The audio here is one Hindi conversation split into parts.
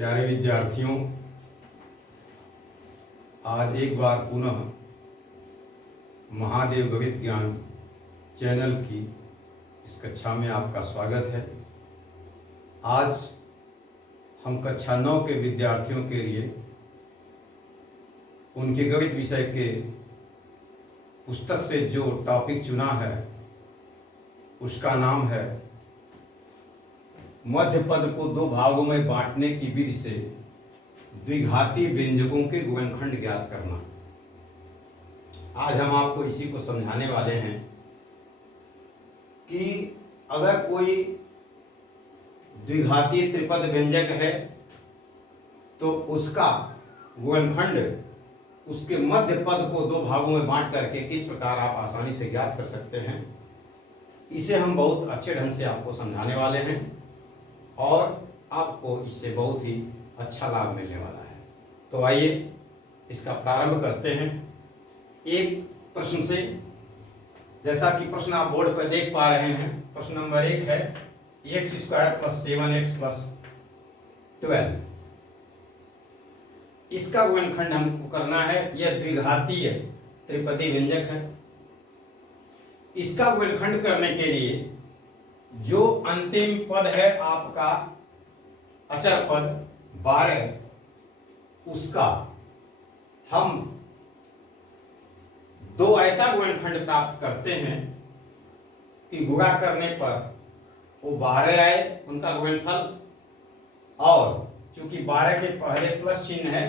प्यारे विद्यार्थियों, आज एक बार पुनः महादेव गणित ज्ञान चैनल की इस कक्षा में आपका स्वागत है। आज हम कक्षा 9 के विद्यार्थियों के लिए उनके गणित विषय के पुस्तक से जो टॉपिक चुना है उसका नाम है मध्य पद को दो भागों में बांटने की विधि से द्विघाती व्यंजकों के गुणनखंड ज्ञात करना। आज हम आपको इसी को समझाने वाले हैं कि अगर कोई द्विघाती त्रिपद व्यंजक है तो उसका गुणनखंड उसके मध्य पद को दो भागों में बांट करके किस प्रकार आप आसानी से ज्ञात कर सकते हैं, इसे हम बहुत अच्छे ढंग से आपको समझाने वाले हैं और आपको इससे बहुत ही अच्छा लाभ मिलने वाला है। तो आइए इसका प्रारंभ करते हैं एक प्रश्न से। जैसा कि प्रश्न आप बोर्ड पर देख पा रहे हैं, प्रश्न नंबर 1 है x² + 7x + 12। इसका गुणनखंड हमको करना है। यह द्विघातीय त्रिपदी व्यंजक है। इसका गुणनखंड करने के लिए जो अंतिम पद है आपका अचर पद 12, उसका हम दो ऐसा गुणनखंड प्राप्त करते हैं कि गुणा करने पर वो 12 आए उनका गुणनफल, और चूंकि 12 के पहले प्लस चिन्ह है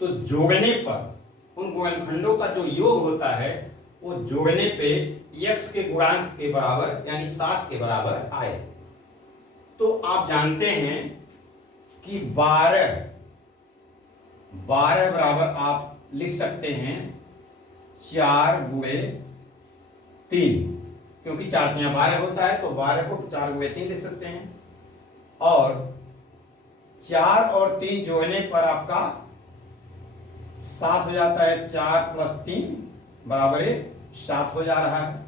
तो जोड़ने पर उन गुणनखंडों का जो योग होता है वो जोड़ने पे x के गुणांक के बराबर यानी 7 के बराबर आए। तो आप जानते हैं कि 12 बराबर आप लिख सकते हैं 4 × 3, क्योंकि 4 × 12 होता है तो 12 को 4 × 3 लिख सकते हैं। और 4 और 3 जोड़ने पर आपका 7 हो जाता है। 4 + 3 बराबर 7 हो जा रहा है,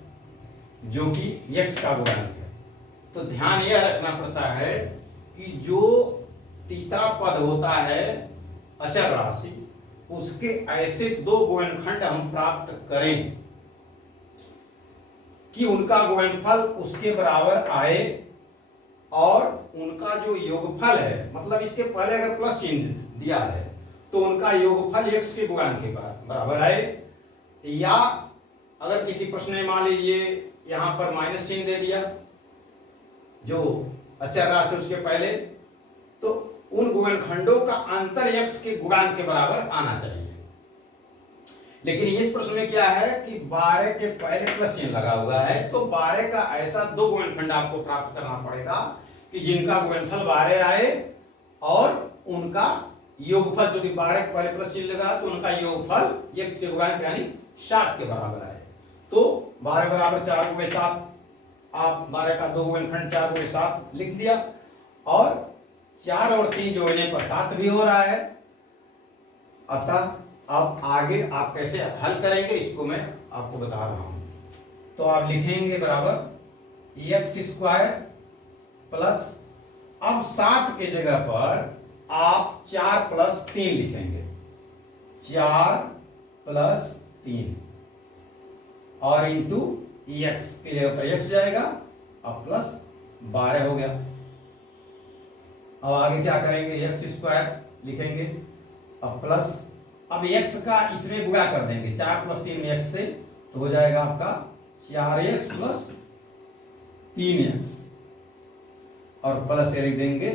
जो कि x का गुणांक है। तो ध्यान यह रखना पड़ता है कि जो तीसरा पद होता है अचर राशि, उसके ऐसे दो गुणनखंड हम प्राप्त करें कि उनका गुणनफल उसके बराबर आए और उनका जो योगफल है, मतलब इसके पहले अगर प्लस चिन्ह दिया है तो उनका योगफल x के गुणांक के बराबर आए, या अगर किसी प्रश्न में मान लीजिए यहां पर माइनस चिन्ह दे दिया जो अचर राशि उसके पहले, तो उन गुणनखंडों का अंतर x के गुणांक के बराबर आना चाहिए। लेकिन इस प्रश्न में क्या है कि 12 के पहले प्लस चिन्ह लगा हुआ है, तो 12 का ऐसा दो गुणनखंड आपको प्राप्त करना पड़ेगा कि जिनका गुणनफल 12 आए और उनका योगफल, जो कि 12 के पहले प्लस चिन्ह लगा तो उनका योगफल x के गुणांक यानी 7 के बराबर आए। तो 12 बराबर 4 × 7, आप 12 का दो गुणनखंड 4 × 7 लिख दिया, और 4 और 3 जोड़ने पर 7 भी हो रहा है। अतः अब आगे आप कैसे हल करेंगे इसको मैं आपको बता रहा हूं। तो आप लिखेंगे बराबर x² प्लस, अब 7 के जगह पर आप 4 + 3 लिखेंगे, 4 + 3 और इंटू x के जगह पर x जाएगा, अब प्लस 12 हो गया। अब आगे क्या करेंगे, x² लिखेंगे, अब प्लस, अब x का इसमें गुणा कर देंगे 4 + 3 x से, तो हो जाएगा आपका 4x + 3x और प्लस से लिख देंगे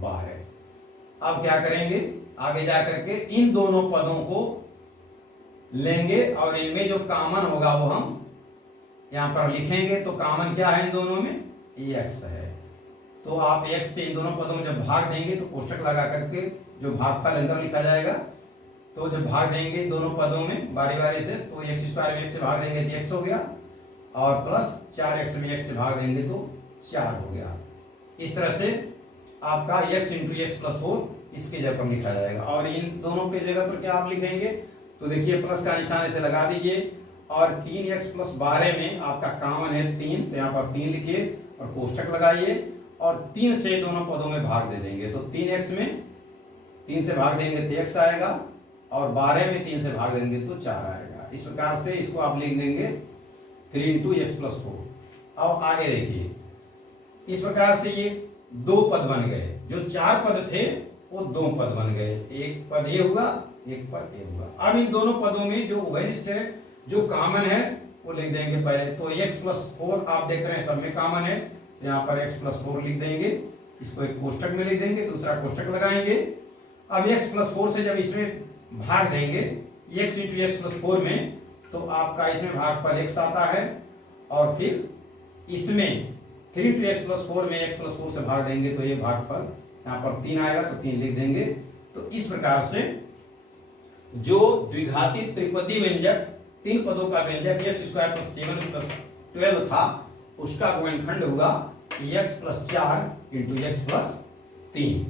12। अब क्या करेंगे, आगे जाकर के इन दोनों पदों को लेंगे और इनमें जो कॉमन होगा वो हम यहां पर लिखेंगे। तो कॉमन क्या है इन दोनों में, x है। तो आप x से इन दोनों पदों में जब भाग देंगे तो कोष्टक लगा करके जो भागफल अंदर लिखा जाएगा, तो जब भाग देंगे दोनों पदों में बारी बारी से, तो x² में x से भाग देंगे तो x हो गया, और प्लस 4x में x से भाग देंगे तो 4 हो गया। इस तरह से आपका x × x + 4 इसके जगह पर लिखा जाएगा। और इन दोनों के जगह पर क्या आप लिखेंगे, तो देखिए प्लस का निशान ऐसे लगा दीजिए, और 3x + 12 में आपका कॉमन है 3, तो यहाँ पर 3 लिखिए और कोष्टक लगाइए, और 3 से दोनों पदों में भाग दे देंगे तो 3x में 3 से भाग देंगे तो x आएगा और 12 में 3 से भाग देंगे तो 4 आएगा। इस प्रकार से इसको आप लिख देंगे 3 इंटू एक्स प्लस 4। अब आगे देखिए, इस प्रकार से ये 2 पद बन गए, जो 4 पद थे वो 2 पद बन गए, एक पद ये हुआ, एक पद ये हुआ। अब इन दोनों पदों में जो उभयनिष्ठ है, जो कॉमन है वो लिख देंगे पहले। तो x प्लस 4 आप देख रहे हैं सब में कॉमन है, यहाँ पर x प्लस 4 लिख देंगे, इसको एक कोष्टक में लिख देंगे, दूसरा कोष्टक लगाएंगे। अब x प्लस 4 से जब इसमें भाग देंगे x इंटू एक्स प्लस 4 में, तो आपका इसमें भागफल x आता है और फिर इसमें 3 इंटू एक्स प्लस 4 में x प्लस 4 से भाग देंगे तो ये भागफल यहाँ पर 3 आएगा तो 3 लिख देंगे। तो इस प्रकार से जो द्विघाती त्रिपदी व्यंजक 3 पदों का व्यंजक x स्क्वायर प्लस 7 प्लस 12 था, उसका गुणनखंड हुआ x plus 4 into x plus 3।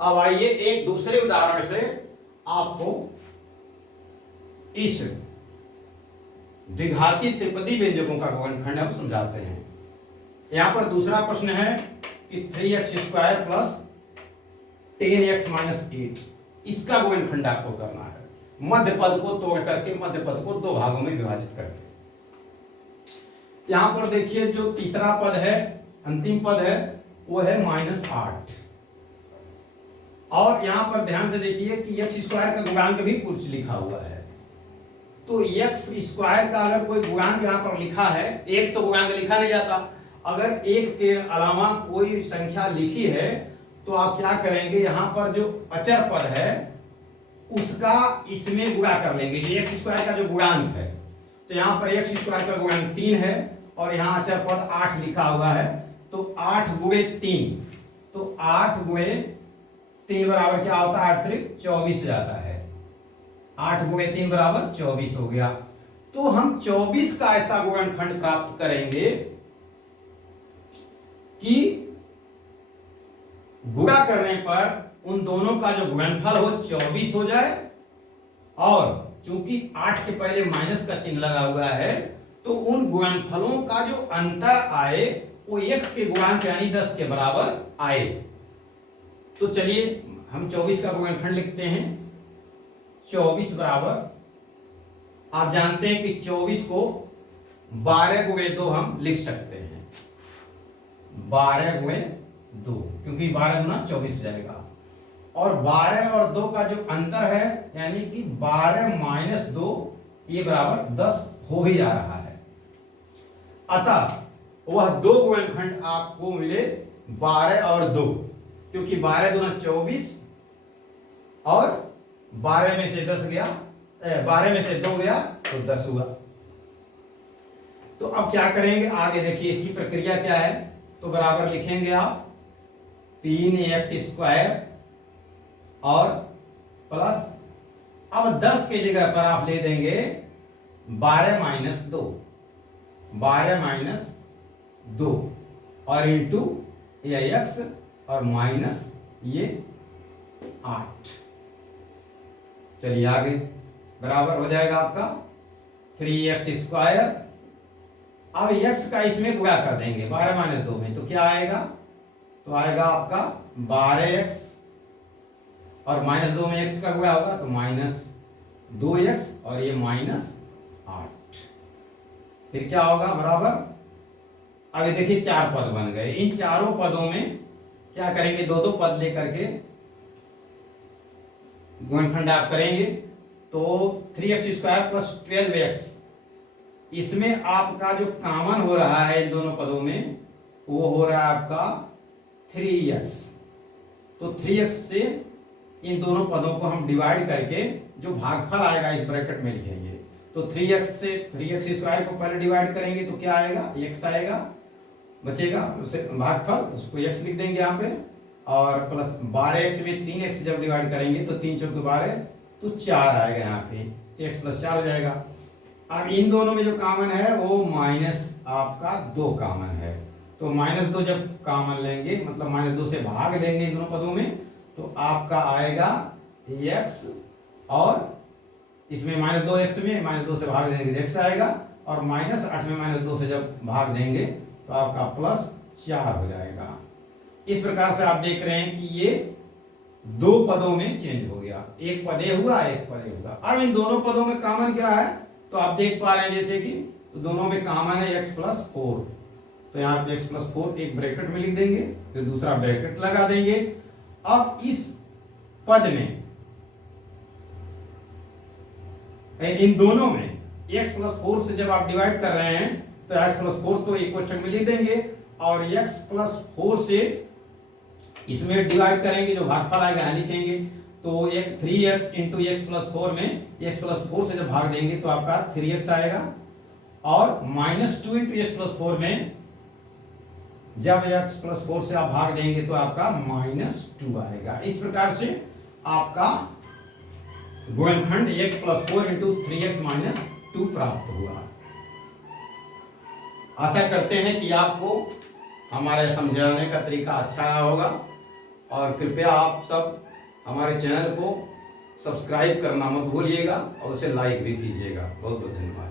अब आइए एक दूसरे उदाहरण से आपको इस द्विघाती त्रिपदी व्यंजकों का गुणनखंड हम समझाते हैं। यहां पर दूसरा प्रश्न है कि 3x square plus 10x minus 8, इसका गुणनखंड आपको करना है मध्य पद को तोड़ करके, मध्य पद को 2 भागों में विभाजित करके। यहां पर देखिए जो तीसरा पद है, अंतिम पद है, वो है -8 और यहां पर ध्यान से देखिए कि x स्क्वायर का गुणांक भी कुछ लिखा हुआ है। तो x स्क्वायर का अगर कोई गुणांक यहां पर लिखा है, एक तो गुणांक लिखा नहीं जाता, अगर एक के अलावा कोई संख्या लिखी है तो आप क्या करेंगे, यहां पर जो अचर पद है उसका इसमें गुणा कर लेंगे। ये x स्क्वायर का जो गुणांक है, तो यहां पर x स्क्वायर का गुणांक 3 है और यहां अचर पद 8 लिखा हुआ है, तो 8 गुणे 3, तो 8 गुणे 3 बराबर क्या होता है, 24 हो जाता है। 8 गुणे 3 बराबर 24 हो गया। तो हम 24 का ऐसा गुणनखंड प्राप्त करेंगे कि गुणा करने पर उन दोनों का जो गुणनफल हो 24 हो जाए, और चूंकि 8 के पहले माइनस का चिन्ह लगा हुआ है तो उन गुणनफलों का जो अंतर आए वो x के गुणांक यानी 10 के बराबर आए। तो चलिए हम 24 का गुणनखंड लिखते हैं। 24 बराबर, आप जानते हैं कि 24 को 12 गुणे 2 हम लिख सकते हैं, 12 गुणे 2, क्योंकि 12 गुना 24 हो जाएगा। और 12 और 2 का जो अंतर है यानी कि 12 माइनस 2, ये बराबर 10 हो ही जा रहा है। अतः वह 2 गुणनखंड आपको मिले 12 और 2, क्योंकि 12 दूना 24 और 12 में से 10 गया, 12 में से 2 गया तो 10 हुआ। तो अब क्या करेंगे आगे देखिए, इसकी प्रक्रिया क्या है। तो बराबर लिखेंगे आप 3x स्क्वायर और प्लस, अब 10 के जगह पर आप ले देंगे 12 माइनस 2, 12 माइनस 2 और इंटू ये x और माइनस ये 8। चलिए आगे बराबर हो जाएगा आपका 3x स्क्वायर। अब x का इसमें गुणा कर देंगे 12 माइनस 2 में, तो क्या आएगा, तो आएगा आपका 12x और माइनस 2 में x का गुणा होगा तो माइनस 2x और ये माइनस 8। फिर क्या होगा बराबर, अभी देखिए 4 पद बन गए। इन चारों पदों में क्या करेंगे, 2-2 पद लेकर के गुणनखंड आप करेंगे। तो 3x स्क्वायर प्लस 12x, इसमें आपका जो कॉमन हो रहा है इन दोनों पदों में वो हो रहा है आपका 3x। तो 3x से इन दोनों पदों को हम डिवाइड करके जो भागफल आएगा इस ब्रैकेट में लिखेंगे। तो 3x से 3x स्क्वायर को पहले डिवाइड करेंगे तो क्या आएगा, x आएगा, बचेगा उसे भागफल, उसको x लिख देंगे यहाँ पे, और प्लस 12x में 3x जब डिवाइड करेंगे तो 3 चौके 12 तो 4 आएगा यहाँ पे, x प्लस 4 हो जाएगा। अब इन दोनों में जो कॉमन है वो माइनस आपका 2 कॉमन है, तो -2 जब कॉमन लेंगे मतलब -2 से भाग देंगे इन दोनों पदों में, तो आपका आएगा x, और इसमें -2x में -2 से भाग देंगे तो x आएगा, और -8 में -2 से जब भाग देंगे तो आपका प्लस 4 हो जाएगा। इस प्रकार से आप देख रहे हैं कि ये 2 पदों में चेंज हो गया, एक पद ए हुआ, एक पद ए हुआ। अब इन दोनों पदों में कॉमन क्या है, तो आप देख पा रहे हैं जैसे कि तो दोनों में कॉमन है x+4, तो यहाँ पे x+4 एक ब्रैकेट में लिख देंगे, फिर दूसरा ब्रैकेट लगा देंगे। अब इस पद में इन दोनों में x+4 से जब आप डिवाइड कर रहे हैं तो x+4 तो एक क्वेश्चन में लिख देंगे, और x+4 से इसमें डिवाइड करेंगे, जो भागफल आएगा यहाँ लिखेंगे। तो 3x इंटू x+4 में x+4 से जब भाग देंगे तो आपका 3x आएगा, और -2 इंटू x+4 में जब x+4 से आप भाग देंगे तो आपका -2 आएगा। इस प्रकार से आपका गुणनखंड x+4 इंटू 3x - 2 प्राप्त हुआ। आशा करते हैं कि आपको हमारे समझाने का तरीका अच्छा आया होगा, और कृपया आप सब हमारे चैनल को सब्सक्राइब करना मत भूलिएगा और उसे लाइक भी कीजिएगा। बहुत बहुत धन्यवाद।